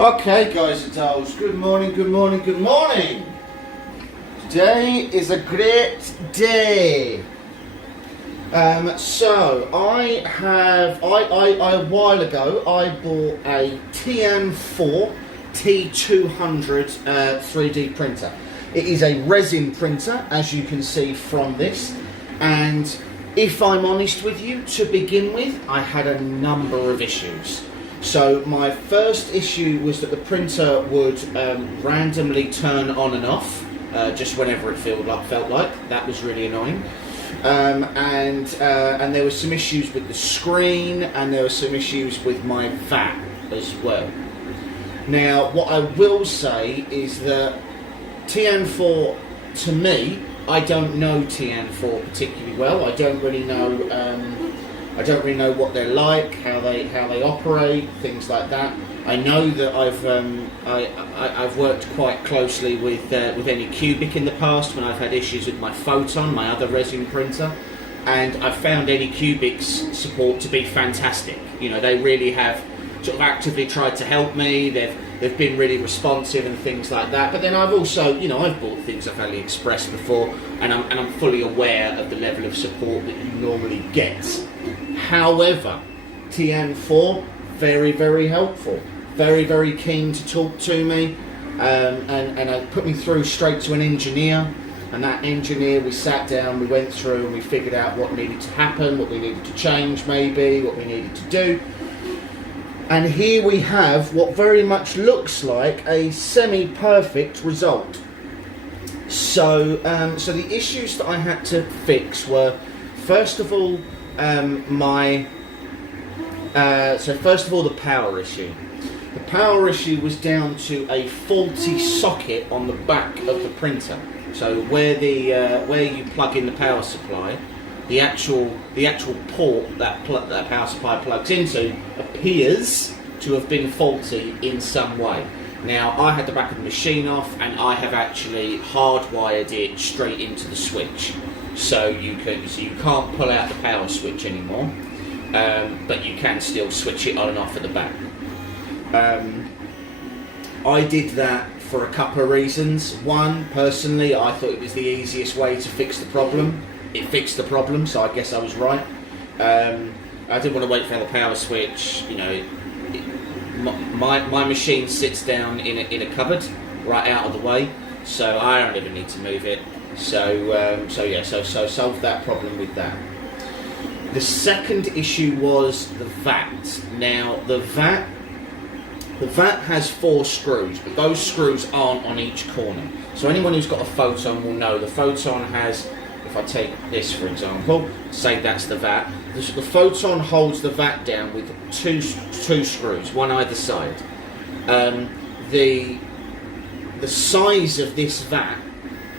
Okay guys and dolls, good morning, good morning, good morning. Today is a great day. So a while ago I bought a TN4 T200 3D printer. It is a resin printer, as you can see from this, and if I'm honest with you, to begin with, I had a number of issues. So my first issue was that the printer would randomly turn on and off just whenever it felt like. That was really annoying. And there were some issues with the screen, and there were some issues with my VAT as well. Now, what I will say is that TN4, to me, I don't know TN4 particularly well. I don't really know what they're like, how they operate, things like that. I know that I've worked quite closely with Anycubic in the past when I've had issues with my Photon, my other resin printer, and I've found Anycubic's support to be fantastic. You know, they really have sort of actively tried to help me. They've been really responsive and things like that. But then I've also, you know, I've bought things off AliExpress before, and I'm fully aware of the level of support that you normally get. However, TN4, very, very helpful. Very, very keen to talk to me, and put me through straight to an engineer. And that engineer, we sat down, we went through, and we figured out what needed to happen, what we needed to change maybe, what we needed to do. And here we have what very much looks like a semi-perfect result. So the issues that I had to fix were, first of all, the power issue. The power issue was down to a faulty socket on the back of the printer. So where you plug in the power supply, the actual port that power supply plugs into appears to have been faulty in some way. Now, I had the back of the machine off, and I have actually hardwired it straight into the switch, so you can't pull out the power switch anymore, but you can still switch it on and off at the back. I did that for a couple of reasons. One, personally, I thought it was the easiest way to fix the problem. It fixed the problem, so I guess I was right. I didn't want to wait for the power switch. You know, my machine sits down in a cupboard right out of the way, so I don't even need to move it. So solved that problem with that. The second issue was the VAT. Now the VAT has 4 screws, but those screws aren't on each corner. So anyone who's got a Photon will know the Photon has. If I take this for example, say that's the VAT. The Photon holds the VAT down with two screws, one either side. The size of this VAT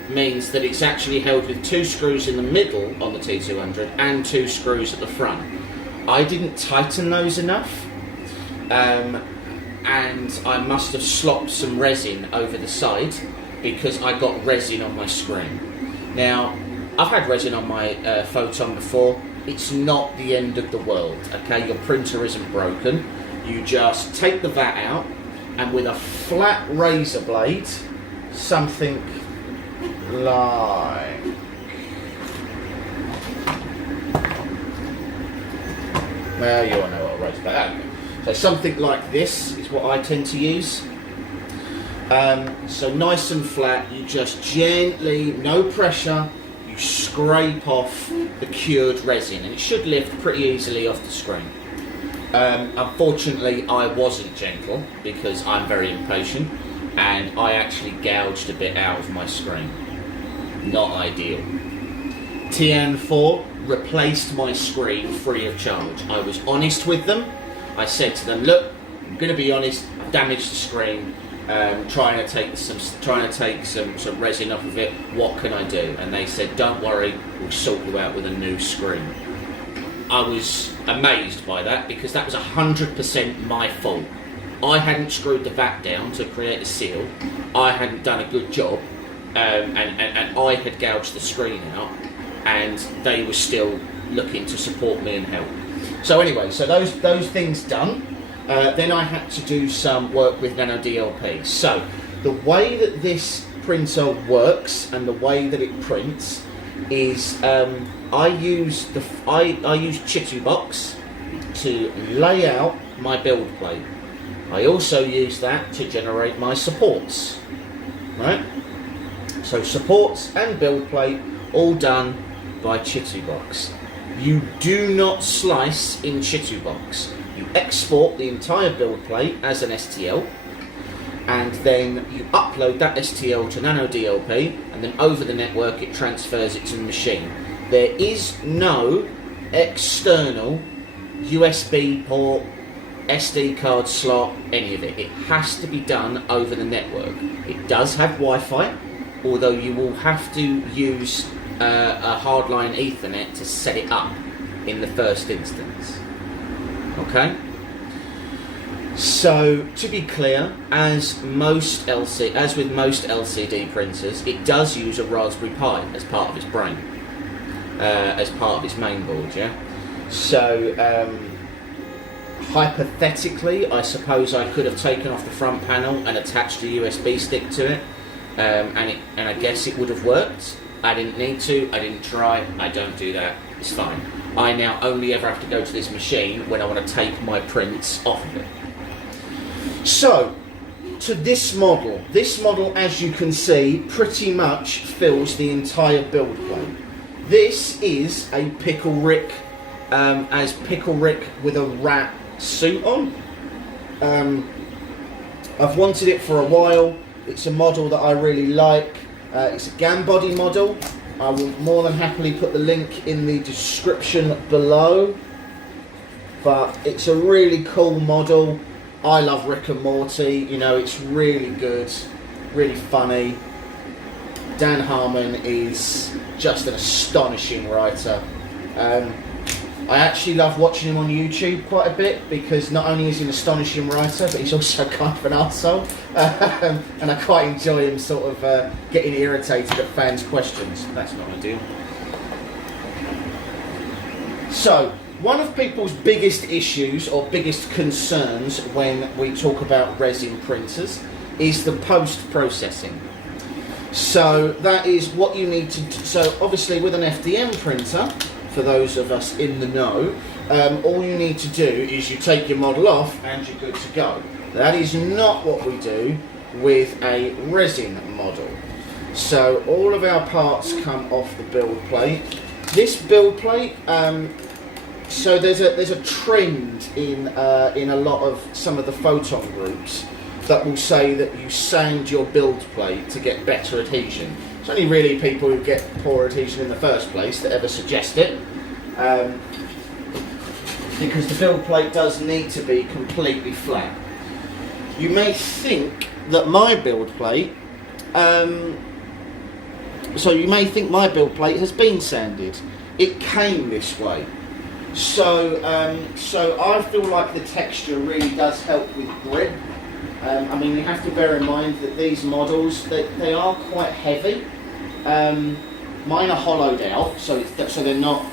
means that it's actually held with 2 screws in the middle on the T200 and 2 screws at the front. I didn't tighten those enough, and I must have slopped some resin over the side because I got resin on my screen. Now, I've had resin on my Photon before. It's not the end of the world, okay? Your printer isn't broken. You just take the VAT out, and with a flat razor blade, something like... well, you all know what a razor blade is. So something like this is what I tend to use. So nice and flat, you just gently, no pressure, scrape off the cured resin, and it should lift pretty easily off the screen. Unfortunately, I wasn't gentle because I'm very impatient, and I actually gouged a bit out of my screen. Not ideal. TN4 replaced my screen free of charge. I was honest with them. I said to them, look, I'm going to be honest, I've damaged the screen. Trying to take some resin off of it. What can I do? And they said, don't worry, we'll sort you out with a new screen. I was amazed by that because that was 100% my fault. I hadn't screwed the VAT down to create a seal. I hadn't done a good job, and I had gouged the screen out, and they were still looking to support me and help. So anyway, so those things done. Then I had to do some work with nano DLP. So the way that this printer works and the way that it prints is I use Chitubox to lay out my build plate. I also use that to generate my supports. Right? So supports and build plate all done by Chitubox. You do not slice in Chitubox. You export the entire build plate as an STL, and then you upload that STL to nano DLP, and then over the network it transfers it to the machine. There is no external USB port, SD card slot, any of it. It has to be done over the network. It does have Wi-Fi, although you will have to use a hardline Ethernet to set it up in the first instance. Okay? So, to be clear, as with most LCD printers, it does use a Raspberry Pi as part of its brain, as part of its main board, yeah? So, hypothetically, I suppose I could have taken off the front panel and attached a USB stick to it, and I guess it would have worked. I didn't need to, I didn't try, I don't do that, it's fine. I now only ever have to go to this machine when I want to take my prints off of it. So, to this model, as you can see, pretty much fills the entire build plate. This is a Pickle Rick, as Pickle Rick with a rat suit on. I've wanted it for a while. It's a model that I really like. It's a Gambody model. I will more than happily put the link in the description below. But it's a really cool model. I love Rick and Morty. You know, it's really good, really funny. Dan Harmon is just an astonishing writer. I actually love watching him on YouTube quite a bit because not only is he an astonishing writer, but he's also kind of an arsehole. And I quite enjoy him sort of getting irritated at fans' questions. That's not ideal. So, one of people's biggest issues or biggest concerns when we talk about resin printers is the post-processing. So that is what you need to do. So obviously with an FDM printer, for those of us in the know, all you need to do is you take your model off and you're good to go. That is not what we do with a resin model. So all of our parts come off the build plate. This build plate, so there's a trend in a lot of some of the photon groups that will say that you sand your build plate to get better adhesion. It's only really people who get poor adhesion in the first place that ever suggest it, because the build plate does need to be completely flat. You may think that my build plate, has been sanded. It came this way. So I feel like the texture really does help with grip. I mean, you have to bear in mind that these models, they are quite heavy. Mine are hollowed out, so they're not.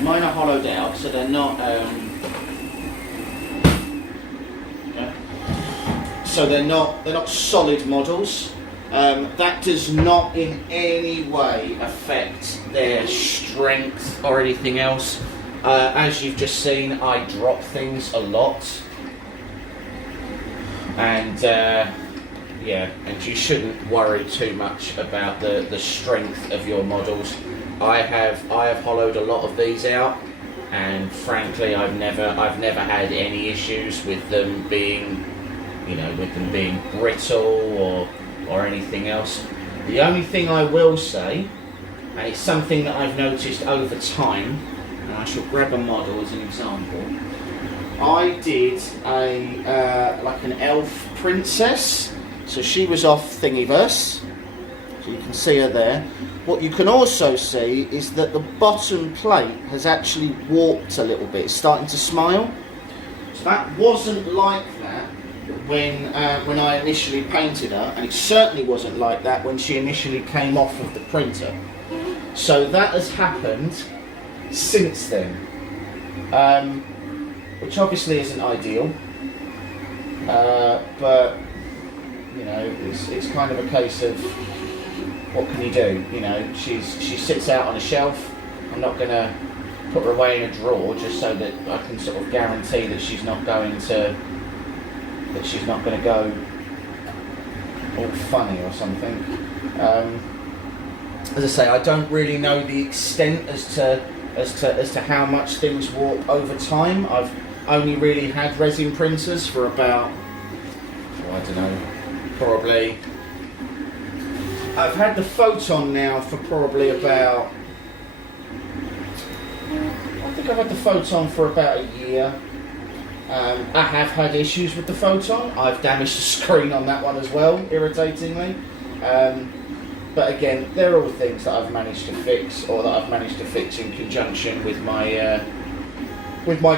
Mine are hollowed out, so they're not. So they're not solid models. That does not in any way affect their strength or anything else. As you've just seen, I drop things a lot, and and you shouldn't worry too much about the strength of your models. I have hollowed a lot of these out, and frankly, I've never had any issues with them being, brittle or anything else. The only thing I will say, and it's something that I've noticed over time, and I shall grab a model as an example. I did like an elf princess, so she was off Thingiverse, so you can see her there. What you can also see is that the bottom plate has actually warped a little bit. It's starting to smile. So that wasn't like that when I initially painted her, and it certainly wasn't like that when she initially came off of the printer. So that has happened since then. which obviously isn't ideal, but you know, it's kind of a case of what can you do? You know, she sits out on a shelf. I'm not going to put her away in a drawer just so that I can sort of guarantee that she's not going to go all funny or something. As I say, I don't really know the extent as to how much things warp over time. I've only really had resin printers for about, I don't know, probably. I've had the Photon now for probably about, I think I've had the Photon for about a year. I have had issues with the Photon. I've damaged the screen on that one as well, irritatingly. But again, they're all things that I've managed to fix, or that I've managed to fix in conjunction with my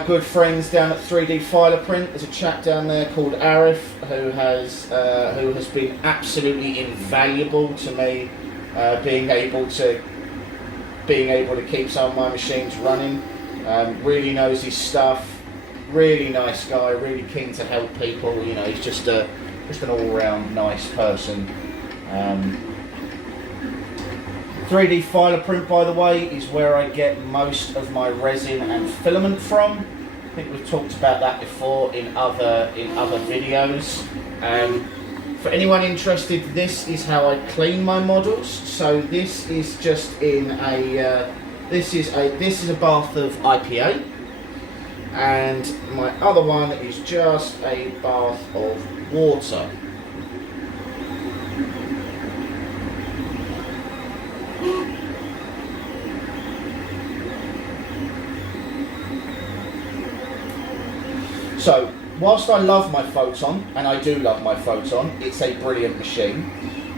good friends down at 3D Filer Print. There's a chap down there called Arif who has been absolutely invaluable to me, being able to keep some of my machines running. Really knows his stuff. Really nice guy. Really keen to help people. You know, he's just an all-round nice person. 3D Filer Print, by the way, is where I get most of my resin and filament from. I think we've talked about that before in other videos. For anyone interested, this is how I clean my models. So this is just in a this is a bath of IPA, and my other one is just a bath of water. So, whilst I love my Photon, and I do love my Photon, it's a brilliant machine.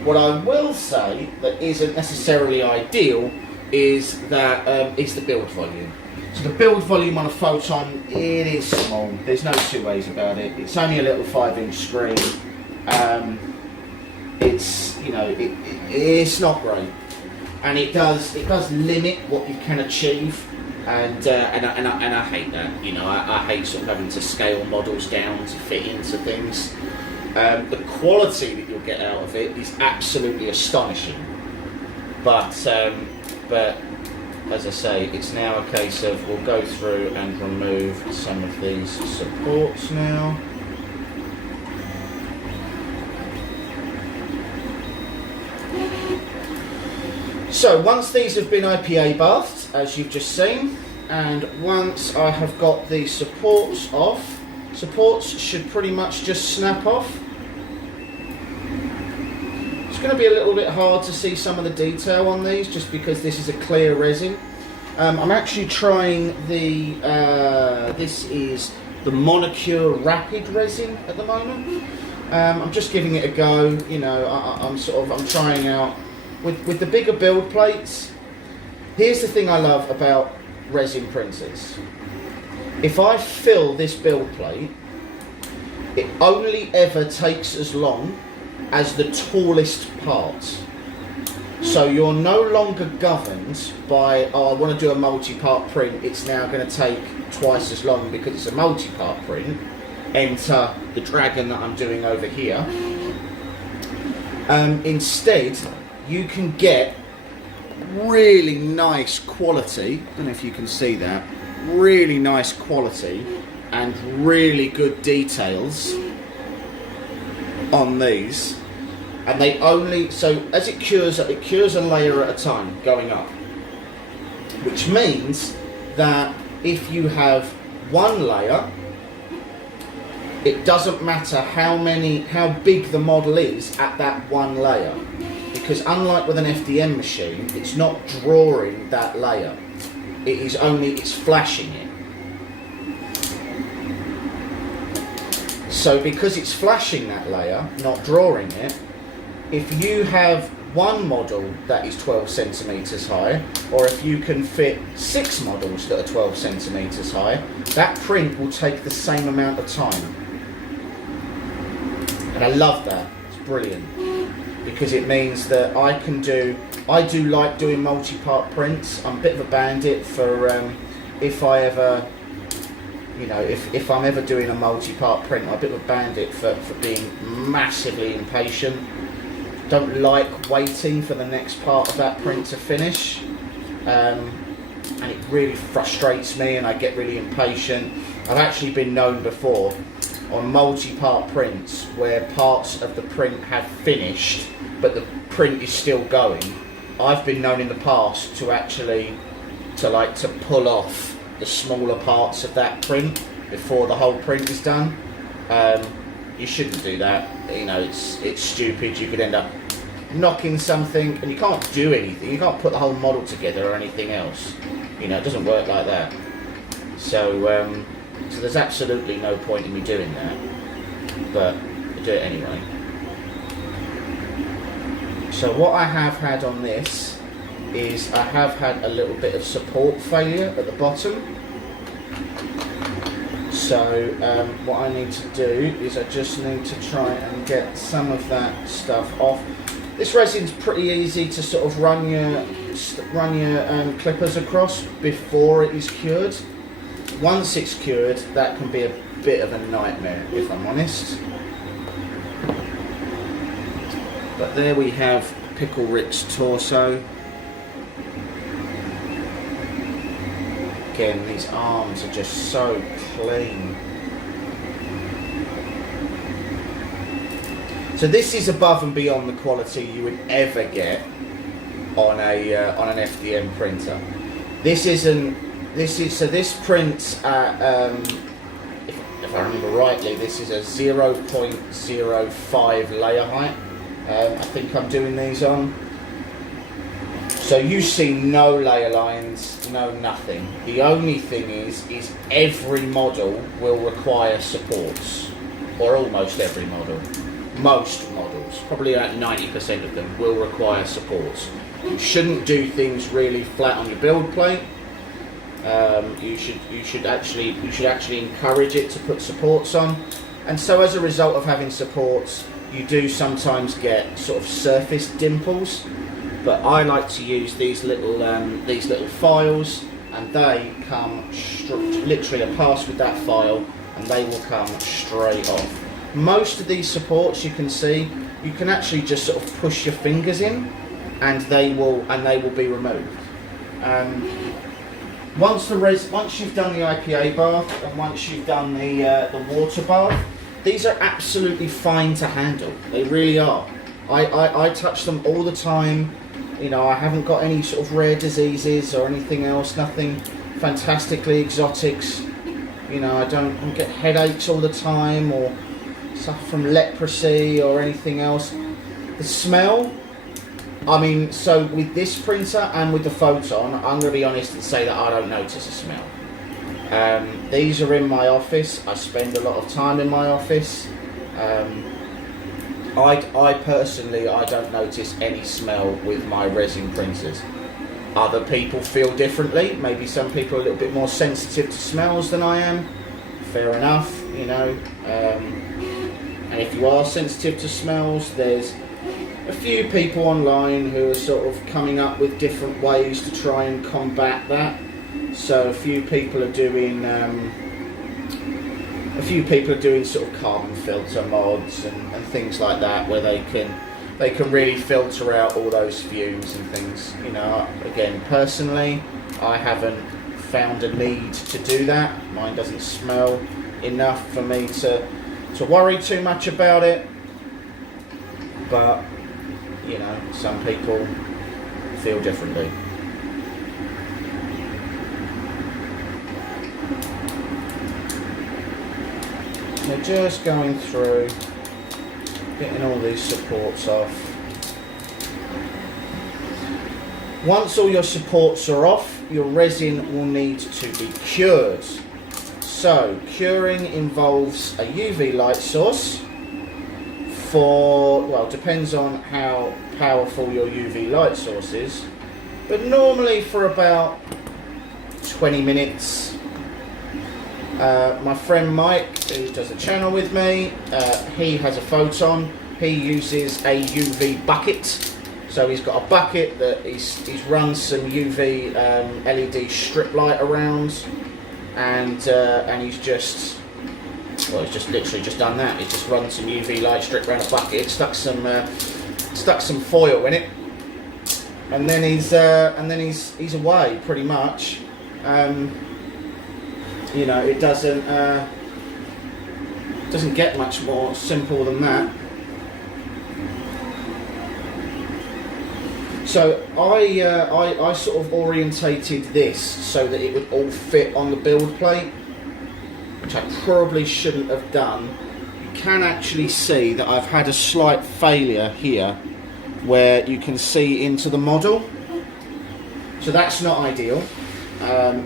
What I will say that isn't necessarily ideal is that is the build volume. So the build volume on a Photon, it is small. There's no two ways about it. It's only a little 5-inch screen. It's, you know, it's not great, and it does limit what you can achieve. And I hate that. You know, I hate sort of having to scale models down to fit into things. The quality that you'll get out of it is absolutely astonishing. But as I say, it's now a case of we'll go through and remove some of these supports now. So once these have been IPA bathed, as you've just seen, and once I have got the supports off, supports should pretty much just snap off. It's going to be a little bit hard to see some of the detail on these just because this is a clear resin. I'm actually trying the, this is the monocure rapid resin at the moment. I'm just giving it a go, you know, I'm trying out. With the bigger build plates, here's the thing I love about resin printers. If I fill this build plate, it only ever takes as long as the tallest part. So you're no longer governed by, oh, I want to do a multi-part print, it's now going to take twice as long because it's a multi-part print. Enter the dragon that I'm doing over here. Instead, you can get really nice quality, I don't know if you can see that, really nice quality and really good details on these. And they only, so as it cures a layer at a time going up, which means that if you have one layer, it doesn't matter how big the model is at that one layer. Because unlike with an FDM machine, it's not drawing that layer. It's flashing it. So because it's flashing that layer, not drawing it, if you have one model that is 12 centimeters high, or if you can fit 6 models that are 12 centimeters high, that print will take the same amount of time. And I love that. It's brilliant. Because it means that I do like doing multi-part prints. I'm a bit of a bandit for if I ever you know, if I'm ever doing a multi-part print, I'm a bit of a bandit for being massively impatient. Don't like waiting for the next part of that print to finish, and it really frustrates me, and I get really impatient. I've actually been known before on multi-part prints where parts of the print have finished but the print is still going. I've been known in the past to actually to pull off the smaller parts of that print before the whole print is done. You shouldn't do that. You know, it's stupid. You could end up knocking something, and you can't do anything. You can't put the whole model together or anything else. You know, it doesn't work like that. So there's absolutely no point in me doing that, but I do it anyway. So what I have had on this is I have had a little bit of support failure at the bottom. So what I need to do is I just need to try and get some of that stuff off. This resin's pretty easy to sort of run your clippers across before it is cured. Once it's cured, that can be a bit of a nightmare, if I'm honest. But there we have Pickle Rick's torso. Again, these arms are just so clean. So this is above and beyond the quality you would ever get on an FDM printer. This print at, if I remember rightly, this is a 0.05 layer height. I think I'm doing these on. So you see no layer lines, no nothing. The only thing is every model will require supports, or almost every model. Most models, probably about 90% of them, will require supports. You shouldn't do things really flat on your build plate. You should actually encourage it to put supports on, and so as a result of having supports, you do sometimes get sort of surface dimples. But I like to use these little files, and they come literally a pass with that file, and they will come straight off. Most of these supports, you can see, you can actually just sort of push your fingers in, and they will be removed. Once you've done the IPA bath, and once you've done the water bath, these are absolutely fine to handle. They really are. I touch them all the time. You know, I haven't got any sort of rare diseases or anything else. Nothing fantastically exotics. You know, I don't get headaches all the time or suffer from leprosy or anything else. The smell, I mean, so with this printer and with the Photon, I'm going to be honest and say that I don't notice a smell. These are in my office. I spend a lot of time in my office. I personally, I don't notice any smell with my resin printers. Other people feel differently. Maybe some people are a little bit more sensitive to smells than I am. Fair enough, you know. And if you are sensitive to smells, there's a few people online who are sort of coming up with different ways to try and combat that. So a few people are doing sort of carbon filter mods and things like that, where they can really filter out all those fumes and things. You know, again, personally, I haven't found a need to do that. Mine doesn't smell enough for me to worry too much about it. But you know, some people feel differently. So just going through, getting all these supports off. Once all your supports are off, your resin will need to be cured. So curing involves a UV light source for, well, depends on how powerful your UV light source is, but normally for about 20 minutes. My friend Mike, who does a channel with me, he has a Photon. He uses a UV bucket. So he's got a bucket that he's run some UV LED strip light around, and he's just literally just done that. He's just run some UV light strip around a bucket, stuck some foil in it, and then he's away pretty much. You know, it doesn't get much more simple than that. So I sort of orientated this so that it would all fit on the build plate, which I probably shouldn't have done. You can actually see that I've had a slight failure here where you can see into the model. So that's not ideal.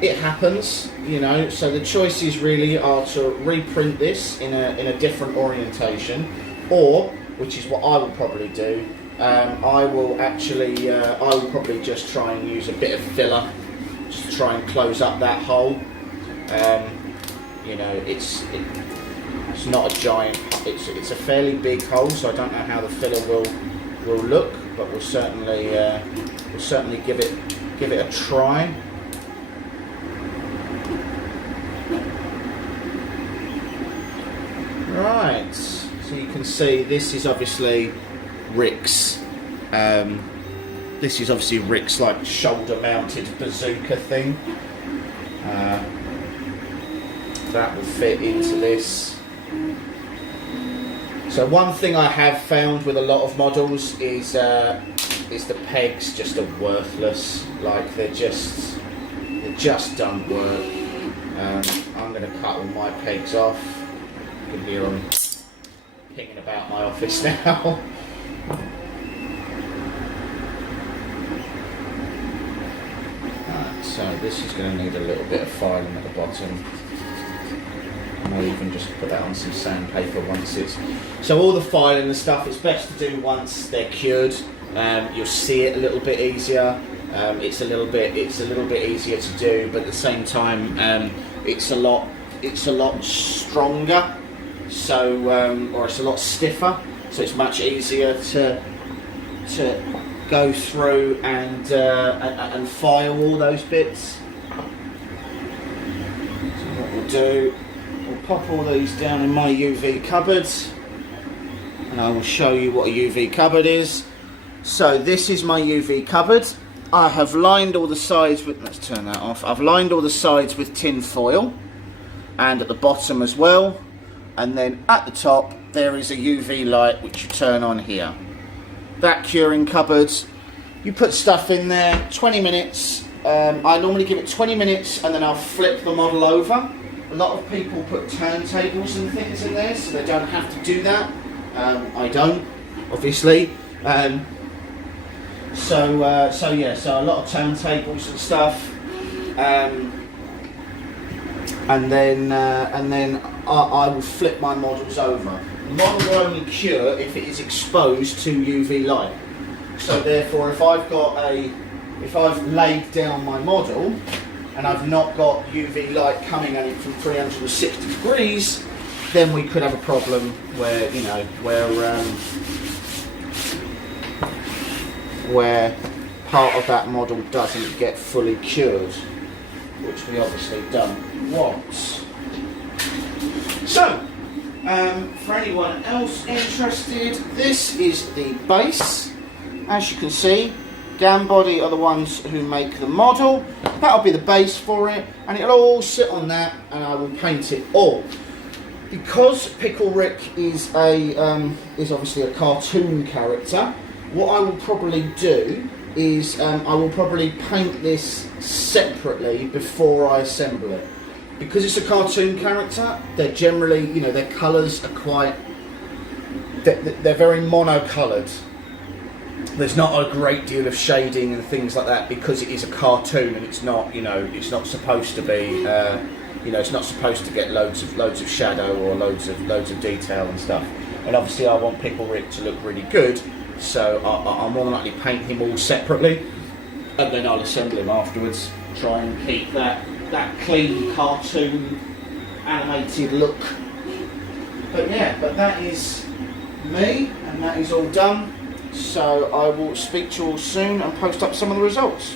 It happens, you know, so the choices really are to reprint this in a different orientation, or, which is what I will probably do, I will probably just try and use a bit of filler, just to try and close up that hole. You know, it's not a giant, it's a fairly big hole, so I don't know how the filler will look, but we'll certainly give it a try. Right, so you can see this is obviously Rick's. This is obviously Rick's like shoulder-mounted bazooka thing. That will fit into this. So one thing I have found with a lot of models is the pegs just are worthless. Like they just don't work. I'm going to cut all my pegs off. You can hear them pinging about my office now. Right, so this is going to need a little bit of filing at the bottom. I may even just put that on some sandpaper once it's... So all the filing and stuff, it's best to do once they're cured. You'll see it a little bit easier. It's a little bit easier to do, but at the same time, it's a lot stronger. So, or it's a lot stiffer, so it's much easier to go through and file all those bits. So what we'll do, we'll pop all these down in my UV cupboard, and I will show you what a UV cupboard is. So this is my UV cupboard. I have lined all the sides with, let's turn that off. I've lined all the sides with tin foil, and at the bottom as well. And then at the top there is a UV light which you turn on here. That curing cupboard, you put stuff in there, 20 minutes. I normally give it 20 minutes and then I'll flip the model over. A lot of people put turntables and things in there so they don't have to do that. I don't, obviously. So a lot of turntables and stuff. And then I will flip my models over. The model will only cure if it is exposed to UV light. So therefore, if I've laid down my model and I've not got UV light coming at it from 360 degrees, then we could have a problem where, you know, where part of that model doesn't get fully cured, which we obviously don't want. So, for anyone else interested, this is the base. As you can see, Gambody are the ones who make the model. That'll be the base for it, and it'll all sit on that, and I will paint it all. Because Pickle Rick is obviously a cartoon character, what I will probably do is I will probably paint this separately before I assemble it. Because it's a cartoon character, they're generally, you know, their colours are quite, they're very monocoloured. There's not a great deal of shading and things like that because it is a cartoon and it's not, you know, it's not supposed to be, you know, it's not supposed to get loads of shadow or loads of detail and stuff. And obviously I want Pickle Rick to look really good, so I'll more than likely paint him all separately, and then I'll assemble him afterwards. Try and keep that clean cartoon animated look. But yeah, but that is me, and that is all done. So I will speak to you all soon and post up some of the results.